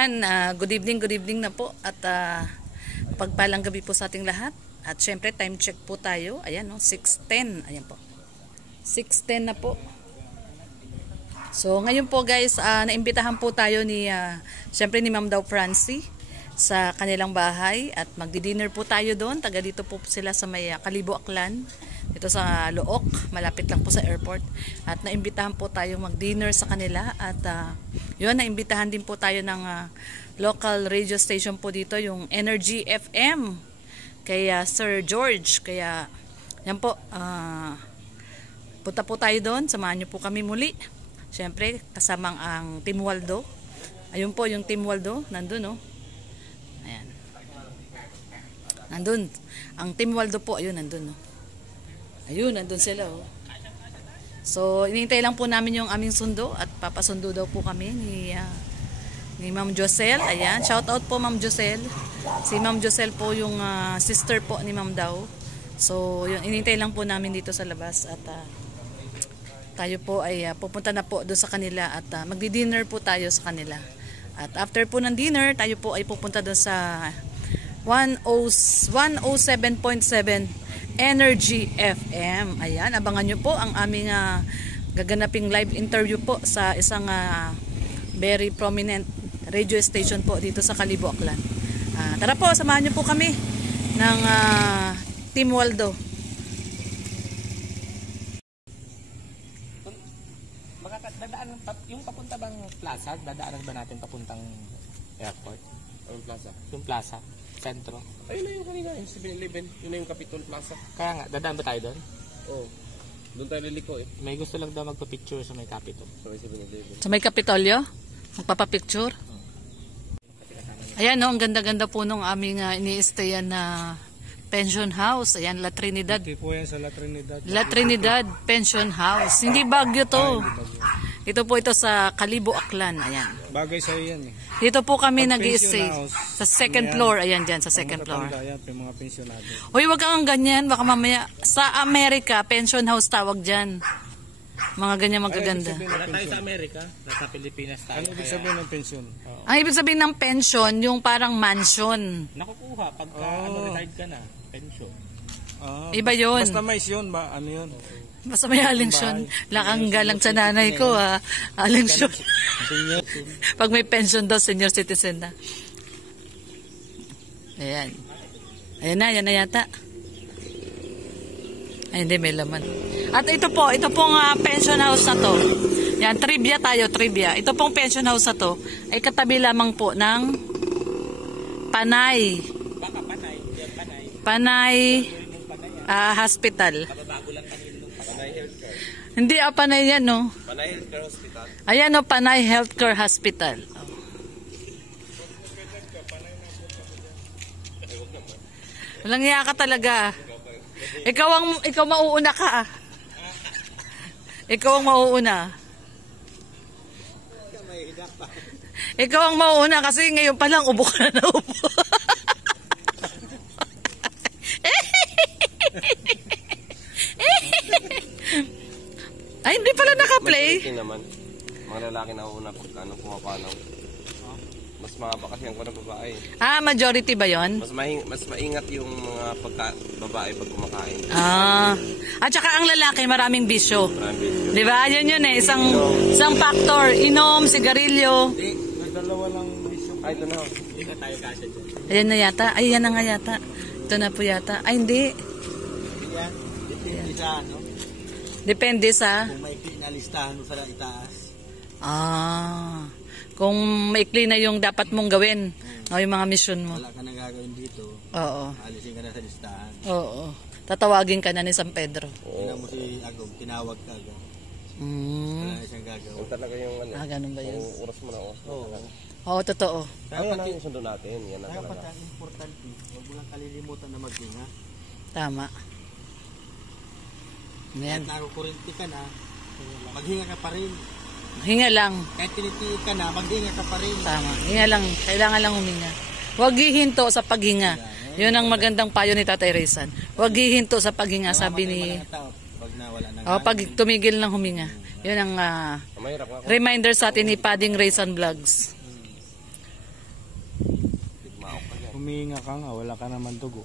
Good evening na po at pagpalang gabi po sa ating lahat. At syempre time check po tayo. Ayan no, 6:10. Ayan po. 6:10 na po. So ngayon po guys, naimbitahan po tayo ni syempre ni Ma'am Daw Francie sa kanilang bahay at magdi-dinner po tayo doon. Taga dito po sila sa may Kalibo Aklan. Dito sa Look, malapit lang po sa airport. At naimbitahan po tayo mag-dinner sa kanila at yun, naimbitahan din po tayo ng local radio station po dito, yung Energy FM kay Sir George. Kaya yan po, punta po tayo doon, samahan nyo po kami muli. Siyempre kasamang ang Team Waldo. Ayun po yung Team Waldo, nandun no. Ayan, nandun ang Team Waldo po, ayun nandun no. Ayun, nandun sila oh. So, inintay lang po namin yung aming sundo at papasundo daw po kami ni Ma'am Josel. Ayan, shout out po Ma'am Josel. Si Ma'am Josel po yung sister po ni Ma'am Daw. So, yun, inintay lang po namin dito sa labas at tayo po ay pupunta na po doon sa kanila at magdi-dinner po tayo sa kanila. At after po ng dinner, tayo po ay pupunta doon sa 107.7 Energy FM. Ayan, abangan nyo po ang aming gaganaping live interview po sa isang very prominent radio station po dito sa Kalibo Aklan. Tara po, samahan nyo po kami ng Team Waldo. Dadaan, yung papunta bang plaza, dadaanan ba natin papuntang airport? Yung plaza? Yung plaza, sentro. Ayun na yung kanina, yung 7-Eleven. Yun na yung Capitol Plaza. Kaya nga, dadaan ba tayo doon? Oo. Doon tayo liliko eh. May gusto lang daw magpa-picture sa may Capitol. Sa may 7-Eleven. Sa may Kapitolyo? Magpapapicture? Ayan no, ang ganda-ganda po nung aming ini-stayan na pension house. Ayan, La Trinidad. Hindi po yan sa La Trinidad. La Trinidad Pension House. Hindi Baguio to. Ito po ito sa Kalibo Aklan. Ayan. Bagay sa yan eh. Dito po kami Pag nag-i-stay. pension house, Sa second floor. Ayan dyan, sa second floor. Yan, yung mga pensionado. Uy, wag kang ganyan. Baka mamaya. Sa Amerika, pension house tawag dyan. Mga ganyan magaganda. Wala tayo sa Amerika, nasa Pilipinas tayo. Ano ibig sabihin ng pension? Ang ibig sabihin ng pension, yung parang mansion. Nakukuha pagka retired ka na, pension. Iba yun. Basta may yun ba? Ano yun? Basta may alingsyon. Lakangga lang sa nanay ko ha. Alingsyon. Pag may pension daw, senior citizen na. Ayan. Ayan na, yan na yata. Ay, hindi, may laman. At ito pong pension house na to. Yan, trivia tayo, trivia. Ito pong pension house na to ay katabi lamang po ng Panay. Baka Panay, yan Panay. Panay Hospital. Kababago lang kanil nung Panay Healthcare. Hindi, Panay yan, no? Panay Healthcare Hospital. Ayan, no, Panay Healthcare Hospital. Walang iya ka talaga. Ikaw mauuna ka. Ikaw ang mauuna. Ikaw ang mauuna kasi ngayon pa lang ubo ka na ubo. Ay, hindi pala naka-play. Majority naman. Mga lalaki na una pagka pumapanaw. Mas mahaba kasi ang kunang babae. Majority ba yon? Mas maingat yung mga babae pag kumakain. At saka ang lalaki maraming bisyo. Maraming video. Di ba? Yun eh. Isang factor. Inom, sigarilyo. Hindi, nagdalawa lang issue. Ay, ito na. hindi na tayo kasya dyan. Ayan na yata. Ay, yan na nga yata. Ito na po yata. Ay, hindi. Yan, depende sa ano, Depende sa... kung may pinalistahan mo sa itaas. Kung maikli na yung dapat mong gawin. O, yung mga mission mo. Wala ka nang gagawin dito, Oo. alisin ka na sa listahan. Oo. Tatawagin ka na ni San Pedro. Tingnan mo si Agong, tinawag ka agad. Wala na siyang gagawin. Yung talaga yung ano. Ganun ba yun? Yung oras mo na oras. Oo, totoo. Ayun na yung sundo natin. Yan na Dapat talaga. ang importante, huwag mo lang kalilimutan na maghinga. Tama. Ayan. Kahit nakukurinti ka na, maghinga ka pa rin. Hinga lang. Kahit tinitiid ka na, maghinga ka pa rin. Tama. Hinga lang. Kailangan lang huminga. Huwag hihinto sa paghinga. Yun ang magandang payo ni Tatay Rizan. Huwag hihinto sa paghinga, sabi ni... Pag nawala ng Pag tumigil ng huminga. Yun ang Mahirap nga. reminder sa atin ni Pading Rizan Vlogs. Humihinga ka nga, wala ka naman dugo.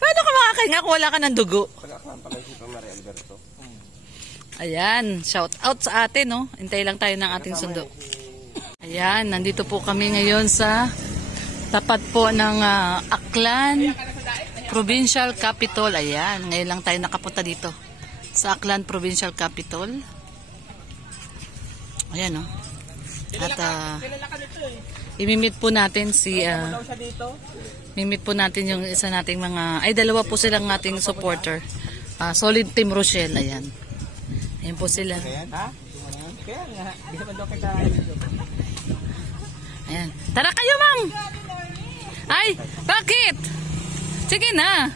Paano ka makakahinga kung wala ka ng dugo? Taga-aklan pala si Pamari Alberto. Ayan, shout out sa atin, no? Hintay lang tayo ng ating sundo. Ayan, nandito po kami ngayon sa tapat po ng Aklan Provincial Capitol. Ayan, ngayon lang tayo nakapunta dito sa Aklan Provincial Capitol. Ayan, no? At imimit po natin si mimit po natin yung isa nating mga dalawa po silang ating supporter. Solid Team Rochelle. Ayan. Ayan po sila. Ha? Kaya nga, di naman daw kita. Ayan. Tara kayo, ma'am! Ay, bakit? Sige na.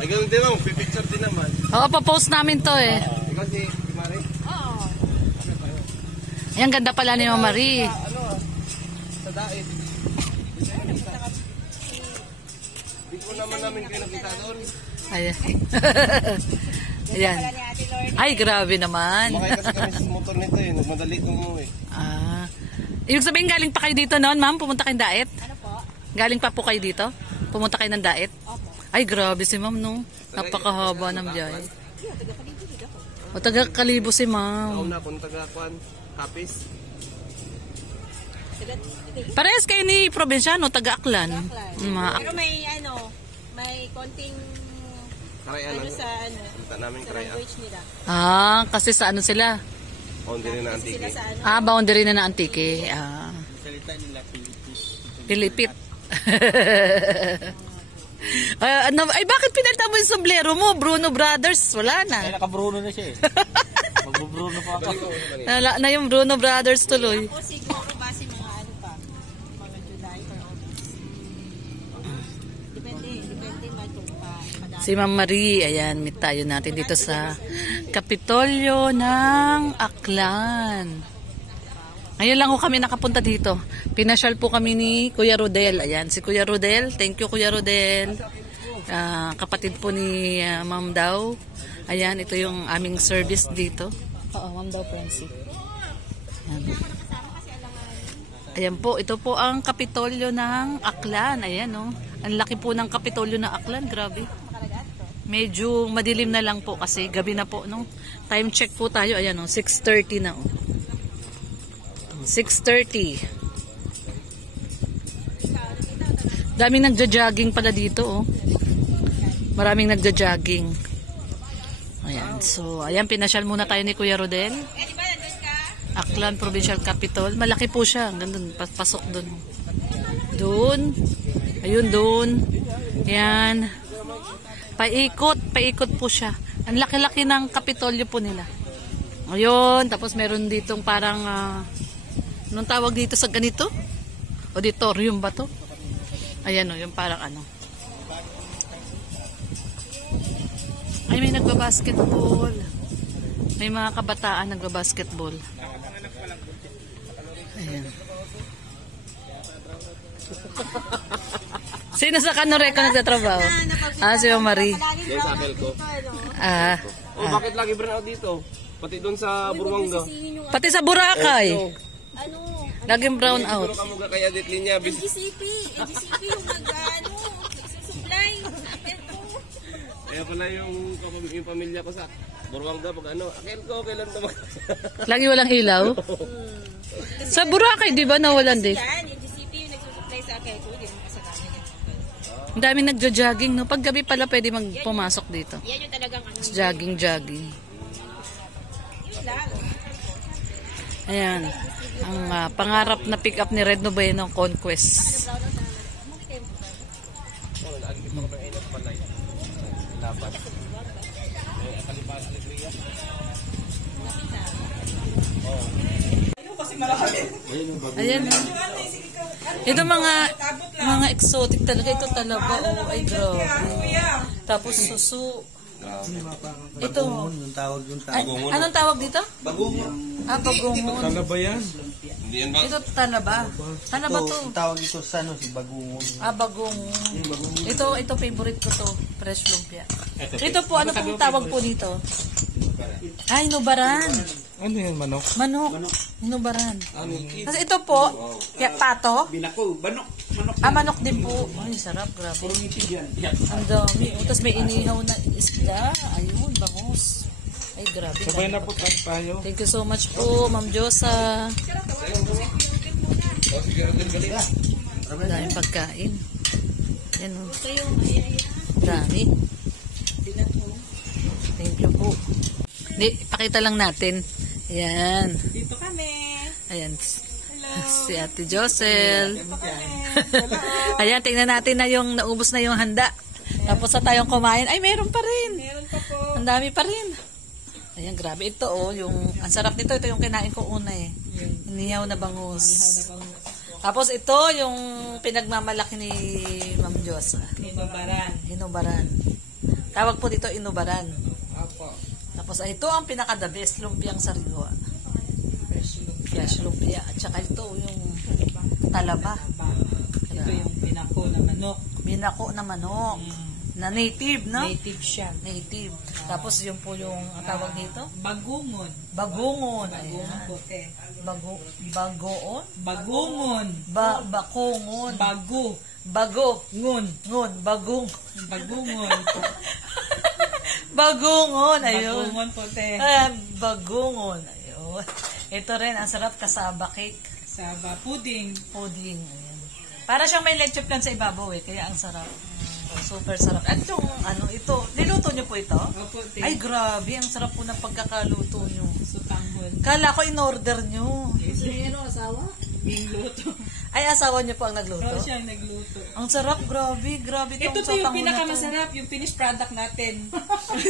Ay, ganun din ma'am. Pipicture din naman. Oo, pa-post namin to eh. Ikaw si Mari? Ayan, ganda pala ni Mama Marie. Sa dait. Di po naman namin kayo nakita doon. Ayan. Ayan. Ay, grabe naman. Makay kasi kami sa motor nito eh. Nagmadali umuwi. Ibig sabihin galing pa kayo dito noon, ma'am? Pumunta kayong Daet? Ano po? Galing pa po kayo dito? Pumunta kayo ng Daet? Opo. Ay, grabe si ma'am, no? Napakahaba ng biyahe. O, taga-Kalibo si Ako ma'am. na kung taga-kwan. Kapis. Parehas kayo ni Provinciano, taga-Aklan. Pero may konting Karayaan. sa Punta namin sa karayaan. language nila. Kasi sa ano sila? Boundary na antike. Sila sa Boundary na antike. Salita nila Pilipit. Ay, bakit pinalta mo yung sombrero mo? Bruno Brothers, wala na. Ay, naka-Bruno na siya eh. Mag-Bruno pa ako. Na yung Bruno Brothers tuloy. O siguro base mga mga July or August. Depende ba itong padaan. Si Ma'am Marie, ayan, meet tayo natin dito sa Kapitolyo ng Aklan. Ngayon lang ko kami nakapunta dito. Pinasyal po kami ni Kuya Rodel. Ayan, si Kuya Rodel. Thank you, Kuya Rodel. Kapatid po ni Ma'am Daw. Ayan, ito yung aming service dito. Oo, Ma'am Daw Francie. Ayan. Ayan po, ito po ang Kapitolyo ng Aklan. Ayan, oh. Ang laki po ng Kapitolyo ng Aklan. Grabe. Medyo madilim na lang po kasi gabi na po, no? Time check po tayo. Ayan, oh, 6:30 na, oh. 6:30. Daming nagja-jogging pala dito, oh. Maraming nagja-jogging. Ayan. So, ayan, pinasyal muna tayo ni Kuya Rodel. Aklan Provincial Capitol. Malaki po siya. Gandun, pasok dun. Dun. Ayun, dun. Ayan. Paikot po siya. Ang laki-laki ng Kapitolyo po nila. Ayun, tapos meron ditong parang anong tawag dito sa ganito? Auditorium ba to? Ayan o, yung parang ano. Ay, may nagbabasketball. May mga kabataan nagbabasketball. Ayan. Sino sa Kanoreko nagtatrabaho? Si Ma'am Marie. Yan sa apel ko. Bakit lagi burnout dito? Pati doon sa Burwanga. Pati sa Boracay. Laging brown out. Siguro kamuga kaya dit linya. GCP yung nagsusupply. Kaya pala yung pamilya ko sa Burwanga pag akil ko, kailan ito Lagi walang ilaw. Sa Boracay, di ba nawalan din? Yan, yung GCP yung nagsusupply sa akin. Hindi naman kasalanan yan. Ang dami nagja-jogging, no? Pag gabi pala pwede pumasok dito. Yan yung talagang Jogging. Ayan. Ang pangarap na pick up ni Red Noveno, Conquest. Ayan. Ito mga exotic talaga. Ito talaba. Oh, ay grabe. Tapos susu. Ito. Yung tawag yung Ay, anong tawag dito? Bagungon. Bagungon. Talaba yan. Hindi yan ba? Ito talaba. Talaba to. Yung tawag ito sa si Bagungon. Bagungon. Ito favorite ko to. Fresh lumpia. Ito po, ano pong tawag po dito? Ay, nubaran. Ano yung manok? Manok. Inubaran. Tapos ito po, kaya pato. Binako, manok. Manok din po. Ay, sarap. Grabe. Ang dami. Tapos may inihaw na isda. Ayun, bangus. Ay, grabe. Sabay na po tayo. Thank you so much po, Ma'am Josa. Daming pagkain. Yan o. Dami. Thank you po. Di, pakita lang natin. Ayan. Dito kami. Ayan. Si Ate Josel. Ayan, tingnan natin na yung naubos na yung handa. Tapos sa tayong kumain. Ay, meron pa rin. Meron pa po. Ang dami pa rin. Ayan, grabe. Ito oh, yung, ang sarap nito. Ito yung kinain ko una eh. Inihaw na bangus. Tapos ito yung pinagmamalaki ni Ma'am Josa. Inubaran. Inubaran. Tawag po dito inubaran. Opo. Tapos ito ang pinaka-the best, lumpiang sariwa. Fresh lumpia. At saka ito yung talaba. Ito yung pinako na manok. Binako na manok. Na native, no? Native siya. Native. Tapos yun po yung ang tawag dito? Bagungon. Bagungon. Bagungon Ayan. puti. Bagoon? Bagungon. Bakungon. Bago. Bago. Ngun. Ngon. Bagong. Bagungon. Bagungon. Ayun. Bagungon puti. Bagungon. Ayun. Ito rin, ang sarap kasaba cake. Saba. Pudding. Pudding. Ayan. Para siyang may leche plan sa ibabaw eh. Kaya ang sarap. Super sarap. At yung ano ito, niluto niyo po ito? Opo, te. Ay grabe, ang sarap po ng pagkakaluto niyo. Sutanghon. Kala ko in-order niyo. Yung luto. Ay, asawa niyo po ang nagluto? Oo, siya ang nagluto. Ang sarap, grabe Ito itong to yung sotanghon na to. pinakamasarap, yung finished product natin.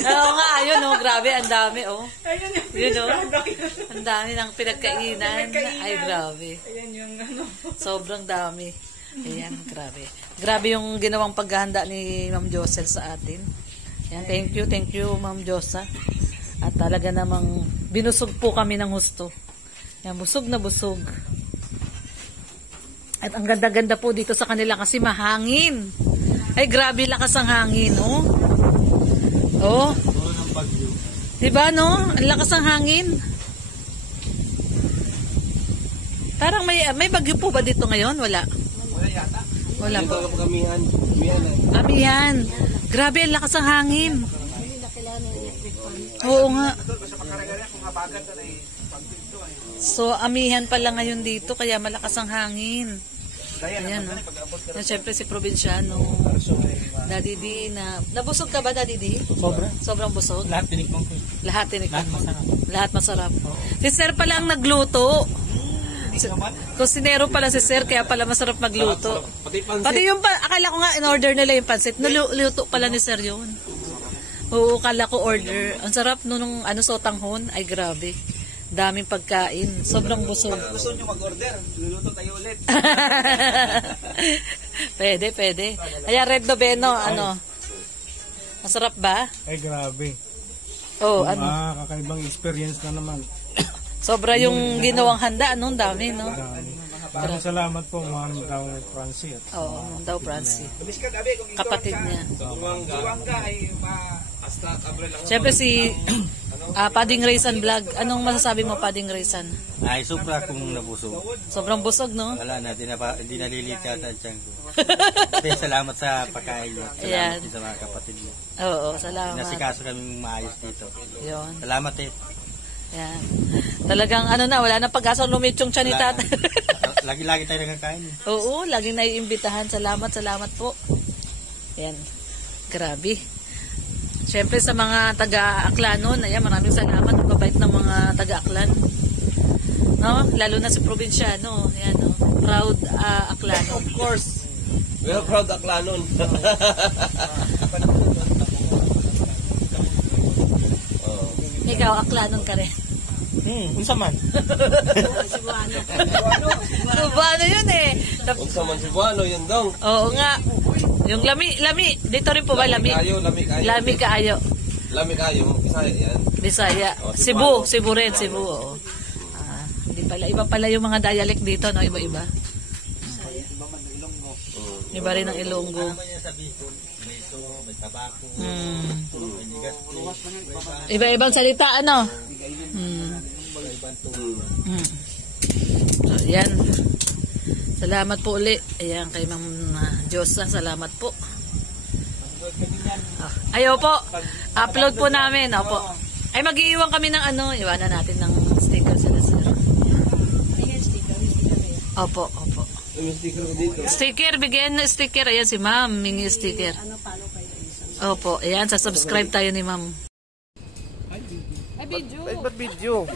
Oo nga, ayun oh, grabe, ang dami oh. Ayun yung Yun finished oh, product. ang dami ng pinagkainan. Ay, grabe. Ayan yung ano. Sobrang dami. Ayan, grabe. Grabe yung ginawang paghahanda ni Ma'am Josel sa atin. Ayan, thank you Ma'am Josa. At talaga namang binusog po kami ng husto. Ayan, busog na busog. At ang ganda-ganda po dito sa kanila kasi mahangin. Ay, grabe lakas ang hangin, oh. Oh. Diba, no? Ang lakas ang hangin. Parang may bagyo po ba dito ngayon? Wala. Wala po. Kamihan. Amihan. Grabe, ang lakas ang hangin. Oo nga. So, amihan pala ngayon dito, kaya malakas ang hangin. Ayan, no? Yan, syempre si Provinciano. Daddy D na... Nabusog ka ba, Daddy D? Sobrang busog? Lahat tinikmang ko. Lahat tinikman mo. masarap. Lahat masarap. Si Sir pala ang nagluto. Kusinero pala si Sir, kaya pala masarap magluto. Pati pansit. Pati yung akala ko nga in-order nila yung pansit. Naluto pala ni Sir yun. Oo, akala ko order. Ang sarap nung sotanghon. Ay, grabe. Daming pagkain. Sobrang busog. Gusto nyo mag-order, luluto tayo ulit. Pwede. Ayan, Red Noveno, masarap ba? Ay, grabe. Oh, Kakaibang experience na naman. Sobra yung ginawang handa, ang dami, no? Maraming salamat po, Ma'am Daw Francie. Oo, daw Francie. Kapatid niya. Siyempre si Pading Raysan Vlog. Anong masasabi mo, Pading Raysan? Ay, supra kung nabusog. Sobrang busog, no? Wala na, hindi nalilit yata ang tiyan ko. Salamat sa pagkain niyo. Ayan. Salamat din sa mga kapatid niyo. Oo, salamat. Nasikaso kami maayos dito. Yun. Salamat eh. Yan. Talagang wala na pag-asa lumitsong tiyan ni Tata. Lagi-lagi tayo nagkakain. Oo, laging naiimbitahan. Salamat po. Yan. Grabe. Siyempre sa mga taga-Aklanon, ayan, maraming salamat. Mabait ng mga taga-Aklan. No? Lalo na si Provinciano. Ayan, no? Proud Aklanon. Of course. We are proud Aklanon. Ikaw, Aklanon ka rin. Unsa man? Subano yun eh. Unsa man Cebuano, yun dong. Oo nga. Yung lami. Dito rin po ba lami? Lami kaayo. Lami kayo, Bisaya yan. Bisaya. Oh, Cebu rin, Cebu. Oo. Hindi pala. Iba pala yung mga dialect dito, no? Iba-iba. Iba rin ang Ilonggo. May tabako, Iba-ibang salita, ano? So, yan. Salamat po uli. Ayan, kay Ma'am Diyosa. Salamat po. Ayo po. Upload po namin. Opo. Ay, mag-iiwan kami ng ano. Iwanan natin ng sticker sila, sir. Opo, opo. Sticker, bigyan ng sticker. Ayan si Ma'am. Mingi sticker. Opo. Ayan, sa subscribe tayo ni Ma'am. Ba't video?